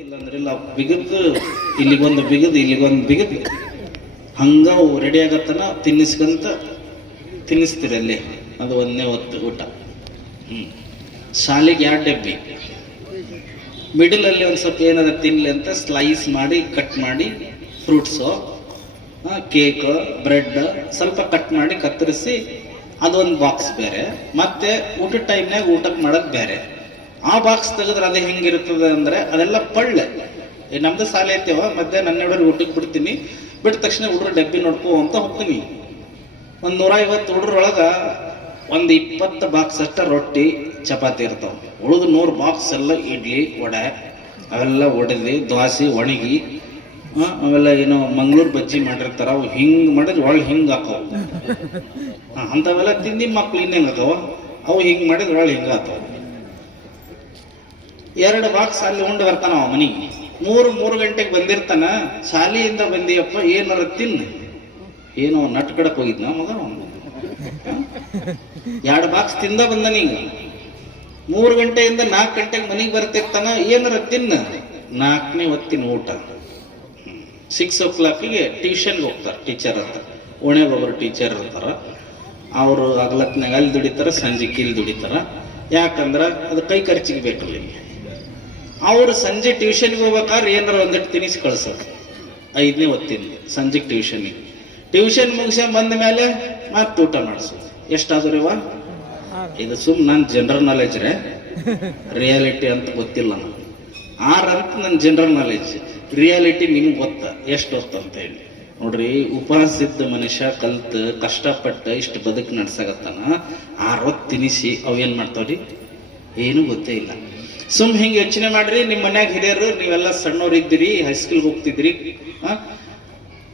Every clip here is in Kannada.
ಇಲ್ಲ ಅಂದ್ರೆ ಇಲ್ಲ, ಬಿಗದ್, ಇಲ್ಲಿಗೊಂದು ಬಿಗದು ಇಲ್ಲಿಗೊಂದು ಬಿಗದು. ಹಂಗ ರೆಡಿ ಆಗತ್ತನ ತಿನ್ನಿಸ್ಕಂತ ತಿನ್ನಿಸ್ತೀರಿ ಅಲ್ಲಿ. ಅದು ಒಂದನೇ ಹೊತ್ತು ಊಟ. ಹ್ಞೂ ಶಾಲೆಗೆ ಎರಡು ಡಬ್ಬಿ. ಮಿಡಲಲ್ಲಿ ಒಂದು ಸ್ವಲ್ಪ ಏನಾರ ತಿನ್ನಲಿ ಅಂತ ಸ್ಲೈಸ್ ಮಾಡಿ ಕಟ್ ಮಾಡಿ ಫ್ರೂಟ್ಸು ಕೇಕ್ ಬ್ರೆಡ್ ಸ್ವಲ್ಪ ಕಟ್ ಮಾಡಿ ಕತ್ತರಿಸಿ, ಅದೊಂದು ಬಾಕ್ಸ್ ಬೇರೆ. ಮತ್ತೆ ಊಟದ ಟೈಮ್ನಾಗ ಊಟಕ್ಕೆ ಮಾಡೋದು ಬೇರೆ. ಆ ಬಾಕ್ಸ್ ತೆಗೆದ್ರೆ ಅದು ಹೆಂಗಿರ್ತದೆ ಅಂದ್ರೆ ಅದೆಲ್ಲ ಪಳ್ಳೆ. ನಮ್ದು ನಮ್ದು ಐತೆವ ಐತೇವ ನನ್ನ ಹುಡುಗರು ಊಟಕ್ಕೆ ಬಿಡ್ತೀನಿ. ಬಿಟ್ಟ ತಕ್ಷಣ ಹುಡುಗರು ಡಬ್ಬಿ ನೋಡ್ಕೋ ಅಂತ ಹೋಗ್ತೀನಿ. ಒಂದು ನೂರ ಐವತ್ತು ಹುಡುಗರೊಳಗ ಒಂದು ಇಪ್ಪತ್ತು ಬಾಕ್ಸ್ ಅಷ್ಟ ರೊಟ್ಟಿ ಚಪಾತಿ ಇರ್ತಾವ. ಉಳಿದು ನೂರು ಬಾಕ್ಸ್ ಎಲ್ಲ ಇಡ್ಲಿ ವಡೆ ಅವೆಲ್ಲ ಒಡೆದು ದ್ವಾಸಿ ಒಣಗಿ ಅವೆಲ್ಲ ಏನೋ ಮಂಗಳೂರು ಬಜ್ಜಿ ಮಾಡಿರ್ತಾರ ಅವು ಹಿಂಗ್ ಮಾಡಿದ್ರೆ ಒಳ್ಳೆ ಹಿಂಗ್ ಹಾಕವು. ಆ, ಅಂಥವೆಲ್ಲ ತಿಂದಿ ಮಕ್ಳು ಇನ್ನೇಂಗ್ ಅದಾವ ಅವು ಹಿಂಗ್ ಮಾಡಿದ್ರೆ ಒಳ್ಳೆ ಹಿಂಗ ಆತಾವ. ಎರಡು ಬಾಕ್ಸ್ ಅಲ್ಲಿ ಉಂಡು ಬರ್ತಾನ ಅವ ಮನೆಗೆ. ಮೂರು ಮೂರು ಗಂಟೆಗೆ ಬಂದಿರ್ತಾನ, ಶಾಲೆಯಿಂದ ಬಂದಿಯಪ್ಪ ಏನಾರ ತಿನ್ನು ಏನೋ ನಟ್ ಕಡಕ್ ಹೋಗಿದ್ನ ಮಗ. ಎರಡು ಬಾಕ್ಸ್ ತಿಂದ ಬಂದನೀಗ ಮೂರು ಗಂಟೆಯಿಂದ ನಾಲ್ಕು ಗಂಟೆಗೆ ಮನೆಗೆ ಬರ್ತಿರ್ತಾನ, ಏನಾರ ತಿನ್ನ ನಾಲ್ಕನೇ ಹೊತ್ತಿನ ಊಟ. ಸಿಕ್ಸ್ ಓ ಕ್ಲಾಕಿಗೆ ಟ್ಯೂಷನ್ಗೆ ಹೋಗ್ತಾರೆ ಟೀಚರ್ ಅಂತ ಓಣೆ ಒಬ್ಬರು ಟೀಚರ್ ಇರ್ತಾರ. ಅವರು ಹಗಲತ್ನಾಗ ಅಲ್ಲಿ ದುಡಿತಾರ ಸಂಜೆ ಇಲ್ಲಿ ದುಡಿತಾರ. ಯಾಕಂದ್ರೆ ಅದು ಕೈ ಖರ್ಚಿಗೆ ಬೇಕಲ್ಲ ಅವ್ರು ಸಂಜೆ ಟ್ಯೂಷನ್ಗೆ ಹೋಗ್ಬೇಕಾದ್ರೆ ಏನಾರ ಒಂದಿಟ್ಟು ತಿನಿಸಿ ಕಳ್ಸೋದು. ಐದನೇ ಹೊತ್ತಿನ ಸಂಜೆಗೆ ಟ್ಯೂಷನಿಗೆ ಟ್ಯೂಷನ್ ಮುಗಿಸ್ಕೊಂಡು ಬಂದ ಮೇಲೆ ಮತ್ತೆ ಊಟ ಮಾಡಿಸೋದು. ಎಷ್ಟಾದ್ರು ಇವ? ಇದು ಸುಮ್ ನನ್ನ ಜನರಲ್ ನಾಲೆಜ್ ರೇ. ರಿಯಾಲಿಟಿ ಅಂತ ಗೊತ್ತಿಲ್ಲ ನನಗೆ ಆರ್ ನನ್ನ ಜನರಲ್ ನಾಲೆಜ್ ರಿಯಾಲಿಟಿ ನಿಮ್ಗೆ ಗೊತ್ತ. ಎಷ್ಟು ಹೊತ್ತು ಅಂತ ಹೇಳಿ. ನೋಡ್ರಿ ಉಪವಾಸ ಮನುಷ್ಯ ಕಲ್ತು ಕಷ್ಟಪಟ್ಟು ಇಷ್ಟು ಬದುಕು ನಡ್ಸಾಗತ್ತಾನ ಆರ್ ಹೊತ್ತು ತಿನಿಸಿ ಅವೇನು ಮಾಡ್ತಾವ್ರಿ? ಏನು ಗೊತ್ತೇ ಇಲ್ಲ. ಸುಮ್ ಹಿಂಗೆ ಯೋಚನೆ ಮಾಡ್ರಿ ನಿಮ್ಮ ಮನ್ಯಾಗ ಹಿರಿಯರು ನೀವೆಲ್ಲ ಸಣ್ಣವ್ರು ಇದ್ದೀರಿ ಹೈಸ್ಕೂಲ್ಗೆ ಹೋಗ್ತಿದ್ರಿ?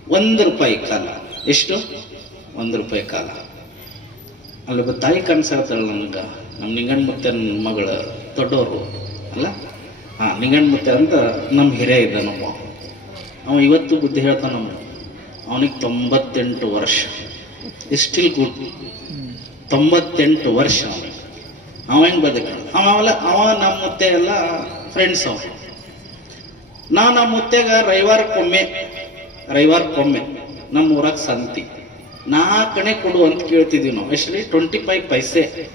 ಒಂದು ರೂಪಾಯಿ ಕಾಲ. ಎಷ್ಟು? ಒಂದು ರೂಪಾಯಿ ಕಾಲ. ಅಲ್ಲೊಬ್ಬ ತಾಯಿ ಕನ್ಸಾಗ್ತಾಳ ನನಗೆ. ನಮ್ಮ ನಿಂಗಣ್ಣ ಮತ್ತೆ ನನ್ನ ಮಗಳ ದೊಡ್ಡವರು ಅಲ್ಲ? ಹಾ ನಿಂಗಣ್ಣ ಮತ್ತೆ ಅಂತ ನಮ್ಮ ಹಿರಿಯ ಇದ್ದ ನಮ್ಮ ಅವ ಇವತ್ತು ಬುದ್ಧಿ ಹೇಳ್ತಾನ ನಮ್ಮ ಅವನಿಗೆ ತೊಂಬತ್ತೆಂಟು ವರ್ಷ. ಇಷ್ಟಿಲ್ ಗುಡ್ ತೊಂಬತ್ತೆಂಟು ವರ್ಷ ಅವನಿಗೆ. ಅವ ಹೆಂಗೆ ಬದುಕ ಅವೆಲ್ಲ ಅವ ನಮ್ಮ ಮುತ್ತೆ ಎಲ್ಲ ಫ್ರೆಂಡ್ಸ್ ಅವ. ನಾ ನಮ್ಮ ಮುತ್ತೆಗ ರವಿವಾರಕ್ಕೊಮ್ಮೆ ರವಿವಾರಕ್ಕೊಮ್ಮೆ ನಮ್ಮ ಊರಾಗ ಸಂತಿ. ನಾಲ್ಕಣೆ ಕೊಡು ಅಂತ ಕೇಳ್ತಿದ್ವಿ ನಾವು. ಎಷ್ಟು ಟ್ವೆಂಟಿ ಫೈವ್ ಪೈಸೆ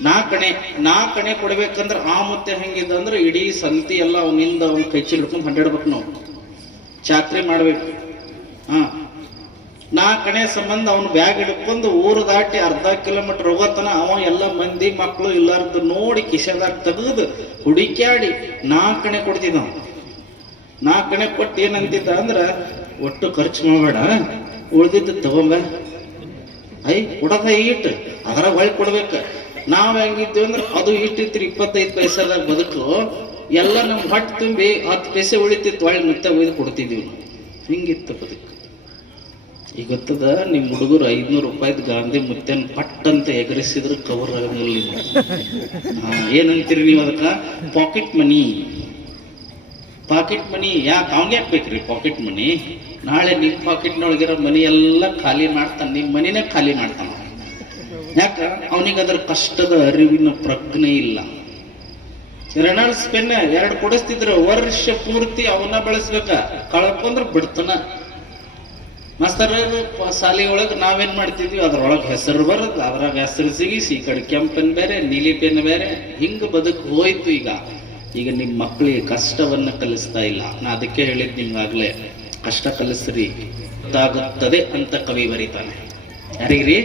ನಾಲ್ಕಣೆ ನಾಲ್ಕಣೆ ಕೊಡ್ಬೇಕಂದ್ರೆ ಆ ಮುತ್ತೆ ಹೆಂಗಿದ್ದ ಅಂದ್ರೆ ಇಡೀ ಸಂತಿ ಎಲ್ಲ ಅವನಿಂದ ಅವ್ನ ಕೈ ಚೀಲ ಹಿಡ್ಕೊಂಡು ನಾವು. ಜಾತ್ರೆ ಮಾಡ್ಬೇಕು. ಹಾ. ನಾಲ್ಕಣೆ ಸಂಬಂಧ ಅವನು ಬ್ಯಾಗ್ ಹಿಡ್ಕೊಂಡು ಊರು ದಾಟಿ ಅರ್ಧ ಕಿಲೋಮೀಟರ್ ಹೋಗತನ ಅವ ಎಲ್ಲ ಮಂದಿ ಮಕ್ಕಳು ಇಲ್ಲಾರ್ದು ನೋಡಿ ಕಿಶೆದಾಗ ತೆಗೆದು ಹುಡುಕ್ಯಾಡಿ ನಾಲ್ಕಣೆ ಕೊಡ್ತಿದ್ದ. ನಾ ಕಣೆ ಕೊಟ್ಟು ಏನಂತಿದ್ದ ಅಂದ್ರೆ, ಒಟ್ಟು ಖರ್ಚು ಮಾಡಬೇಡ, ಉಳ್ದಿದ್ದು ತಗೊಂಬ. ಐ, ಕೊಡದ ಇಟ್ಟು ಅದರ ಹೊಳ್ ಕೊಡ್ಬೇಕ. ನಾವ್ ಹೆಂಗಿದ್ವಿ ಅಂದ್ರೆ, ಅದು ಇಷ್ಟಿತ್ರಿ ಇಪ್ಪತ್ತೈದು ಪೈಸಾದಾಗ ಬದುಕು. ಎಲ್ಲ ನಮ್ ಹೊಟ್ಟೆ ತುಂಬಿ ಹತ್ತು ಪೈಸೆ ಉಳಿತಿತ್ತು ಒಳ್ಳೆ ಮತ್ತೆ ಒಯ್ದು ಕೊಡ್ತಿದ್ವಿ. ಹಿಂಗಿತ್ತು ಬದುಕು. ಈಗ ಗೊತ್ತದ ನಿಮ್ ಹುಡುಗರು ಐದ್ನೂರು ರೂಪಾಯಿದ್ ಗಾಂಧಿ ಮುತ್ತೆನ್ ಪಟ್ ಅಂತ ಎಗರಿಸಿದ್ರು ಕವರ್ ಆಗಂಗಿಲ್ಲ ಏನಂತೀರಿ ನೀವು ಅದಕ್ಕ? ಪಾಕೆಟ್ ಮನಿ ಪಾಕೆಟ್ ಮನಿ ಯಾಕೆ ಅವ್ನಿಗೆ ಯಾಕೆ ಬೇಕ್ರಿ ಪಾಕೆಟ್ ಮನಿ ನಾಳೆ ನಿಮ್ಮ ಪಾಕೆಟ್ನೊಳಗಿರೋ ಮನಿ ಎಲ್ಲ ಖಾಲಿ ಮಾಡ್ತಾನೆ, ನಿಮ್ ಮನಿನೇ ಖಾಲಿ ಮಾಡ್ತಾನ ಯಾಕೆ? ಅವನಿಗೆ ಅದ್ರ ಕಷ್ಟದ ಅರಿವಿನ ಪ್ರಜ್ಞೆ ಇಲ್ಲ. ರೆನಾಲ್ಡ್ಸ್ ಪೆನ್ ಎರಡು ಕೊಡಿಸ್ತಿದ್ರು, ವರ್ಷ ಪೂರ್ತಿ ಅವನ್ನ ಬಳಸ್ಬೇಕ? ಕಳ್ಕೊಂಡ್ರ ಬಿಡ್ತಾನ. ಮಾಸ್ತರ್ ಶಾಲೆ ಒಳಗೆ ನಾವೇನ್ ಮಾಡ್ತಿದ್ವಿ? ಅದ್ರೊಳಗೆ ಹೆಸರು ಬರಲ್ಲ ಅದ್ರಾಗ ಹೆಸರು ಸಿಗಿಸಿ ಈ ಕಡೆ ಕೆಂಪನ್ ಬೇರೆ, ನೀಲಿ ಪೆನ್ ಬೇರೆ, ಹಿಂಗ್ ಬದುಕು ಹೋಯ್ತು ಈಗ. ಈಗ ನಿಮ್ಮ ಮಕ್ಕಳಿಗೆ ಕಷ್ಟವನ್ನ ಕಲಿಸ್ತಾ ಇಲ್ಲ. ನಾ ಅದಕ್ಕೆ ಹೇಳಿದ್ ನಿಮ್ಗಾಗ್ಲೇ, ಕಷ್ಟ ಕಲಿಸ್ರಿ, ಗೊತ್ತಾಗುತ್ತದೆ ಅಂತ ಕವಿ ಬರೀತಾನೆ. ಯಾರಿಗ್ರಿ?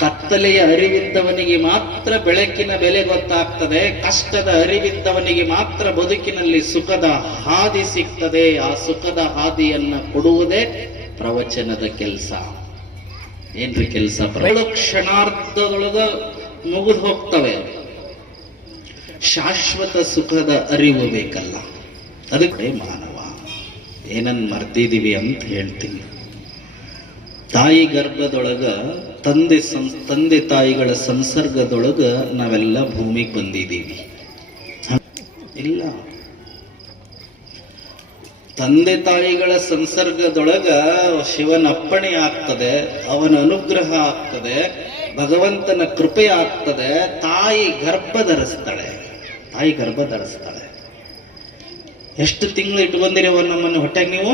ಕತ್ತಲೆಯ ಅರಿವಿದ್ದವನಿಗೆ ಮಾತ್ರ ಬೆಳಕಿನ ಬೆಲೆ ಗೊತ್ತಾಗ್ತದೆ, ಕಷ್ಟದ ಅರಿವಿದ್ದವನಿಗೆ ಮಾತ್ರ ಬದುಕಿನಲ್ಲಿ ಸುಖದ ಹಾದಿ ಸಿಗ್ತದೆ. ಆ ಸುಖದ ಹಾದಿಯನ್ನ ಕೊಡುವುದೇ ಪ್ರವಚನದ ಕೆಲಸ. ಏನ್ರಿ ಕೆಲಸ? ಕ್ಷಣಾರ್ಧದೊಳಗ ಮುಗಿದು ಹೋಗ್ತವೆ. ಶಾಶ್ವತ ಸುಖದ ಅರಿವು ಬೇಕಲ್ಲ. ಅದಕ್ಕೆ ಮಾನವ, ಏನನ್ ಮರ್ತಿದೀವಿ ಅಂತ ಹೇಳ್ತೀನಿ. ತಾಯಿ ಗರ್ಭದೊಳಗ, ತಂದೆ ಸಂ, ತಂದೆ ತಾಯಿಗಳ ಸಂಸರ್ಗದೊಳಗ ನಾವೆಲ್ಲ ಭೂಮಿಗೆ ಬಂದಿದ್ದೀವಿ ಇಲ್ಲ. ತಂದೆ ತಾಯಿಗಳ ಸಂಸರ್ಗದೊಳಗ ಶಿವನ ಅಪ್ಪಣೆ ಆಗ್ತದೆ, ಅವನ ಅನುಗ್ರಹ ಆಗ್ತದೆ, ಭಗವಂತನ ಕೃಪೆ ಆಗ್ತದೆ, ತಾಯಿ ಗರ್ಭ ಧರಿಸ್ತಾಳೆ ತಾಯಿ ಗರ್ಭ ಧರಿಸ್ತಾಳೆ ಎಷ್ಟು ತಿಂಗಳು ಇಟ್ಕೊಂಡಿರವ ನಮ್ಮನ್ನು ಹೊಟ್ಟೆಗೆ ನೀವು.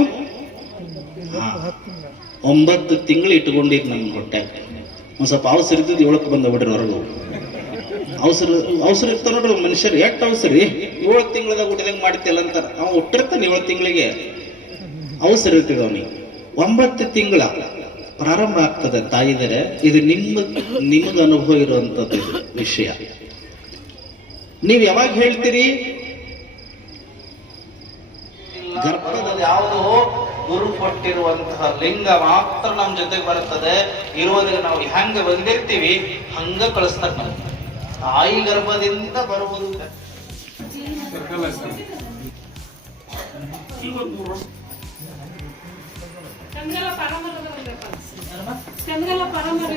ಒಂಬತ್ತು ತಿಂಗಳು ಇಟ್ಕೊಂಡಿದ್ ನಮ್ಮ ಹೊಟ್ಟೆಗೆ ಒಂದು ಸ್ವಲ್ಪ ಅವಸರ ಇದ್ದದ್ದು ಏಳಕ್ಕೆ ಬಂದ ಬಿಡ್ರಿ ಹೊರಗೆ ಅವಸರ ಅವಸರ ಇರ್ತಾರ ನೋಡ್ರಿ ಮನುಷ್ಯರು. ಎಷ್ಟು ಅವಸರ ರೀ? ಏಳು ತಿಂಗಳದಾಗ ಹುಟ್ಟಿದಂಗೆ ಮಾಡ್ತಿಲ್ಲ ಅಂತಾರ. ಅವ್ನು ಹುಟ್ಟಿರ್ತಾನೆ ಏಳು ತಿಂಗಳಿಗೆ. ಅವಸರ ಇರ್ತದೆ ಅವನಿಗೆ. ಒಂಬತ್ತು ತಿಂಗಳ ಪ್ರಾರಂಭ ಆಗ್ತದೆ ತಾಯಿದರೆ. ಇದು ನಿಮ್ಮ ನಿಮಗ ಅನುಭವ ಇರುವಂಥದ್ದು ವಿಷಯ. ನೀವು ಯಾವಾಗ ಹೇಳ್ತೀರಿ? ಗರ್ಭದಲ್ಲಿ ಯಾವುದೋ ಗುರು ಕೊಟ್ಟಿರುವಂತಹ ಲಿಂಗ ಮಾತ್ರ ನಮ್ಮ ಜೊತೆಗೆ ಬರುತ್ತದೆ. ಇರುವುದಕ್ಕೆ ನಾವು ಹೆಂಗ ಬಂದಿರ್ತೀವಿ, ಹಂಗ ಕಳಿಸ್ತಾರೆ ತಾಯಿ ಗರ್ಭದಿಂದ ಬರುವುದು. ಕಂದಗಲ ಪರಂಪರೆ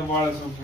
ಭಾಳ ಸ್ವಲ್ಪ